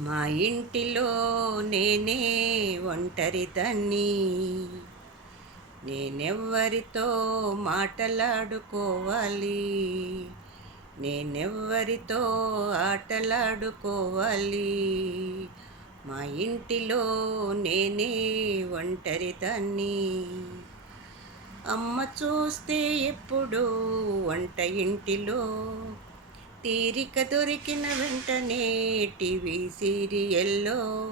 మా ఇంటిలో నేనే ఒంటరిదాన్ని, నేనెవ్వరితో మాటలాడుకోవాలి, నేనెవ్వరితో ఆటలాడుకోవాలి. మా ఇంటిలో నేనే ఒంటరిదాన్ని. అమ్మ చూస్తే ఎప్పుడు వంట ఇంటిలో, తీరిక దొరికిన వెంటనే టీవీ సీరియల్లో.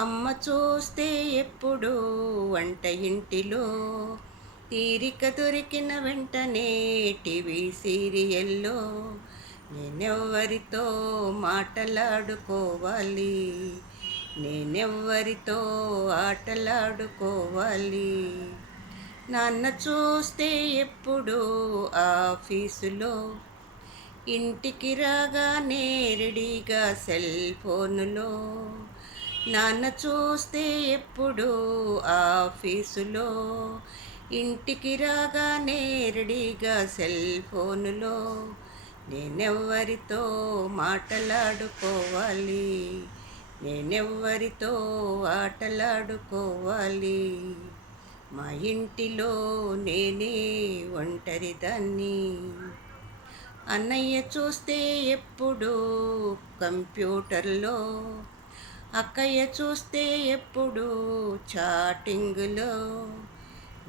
అమ్మ చూస్తే ఎప్పుడు వంట ఇంటిలో, తీరిక దొరికిన వెంటనే టీవీ సీరియల్లో. నేనెవ్వరితో మాటలాడుకోవాలి, నేనెవ్వరితో ఆటలాడుకోవాలి. నాన్న చూస్తే ఎప్పుడు ఆఫీసులో, ఇంటికి రాగానే రెడీగా సెల్ ఫోనులో. నాన్న చూస్తే ఎప్పుడు ఆఫీసులో, ఇంటికి రాగానే రెడీగా సెల్ ఫోనులో. నేనెవ్వరితో మాటలాడుకోవాలి, నేనెవ్వరితో ఆటలాడుకోవాలి. మా ఇంటిలో నేనే ఒంటరిదాన్ని. అన్నయ్య చూస్తే ఎప్పుడు కంప్యూటర్లో, అక్కయ్య చూస్తే ఎప్పుడు చాటింగులో.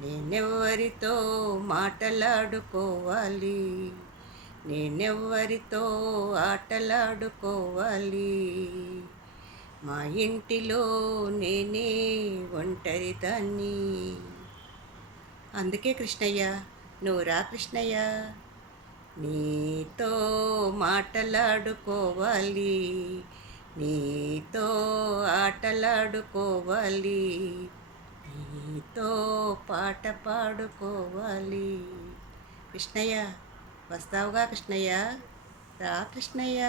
నేనెవ్వరితో మాటలాడుకోవాలి, నేనెవ్వరితో ఆటలాడుకోవాలి. మా ఇంటిలో నేనే ఒంటరిదాన్ని. అందుకే కృష్ణయ్య, నువ్వు రా కృష్ణయ్య. నీతో మాటలాడుకోవాలి, నీతో ఆటలాడుకోవాలి, నీతో పాట పాడుకోవాలి. కృష్ణయ్య, వస్తావుగా కృష్ణయ్య? రా కృష్ణయ్య.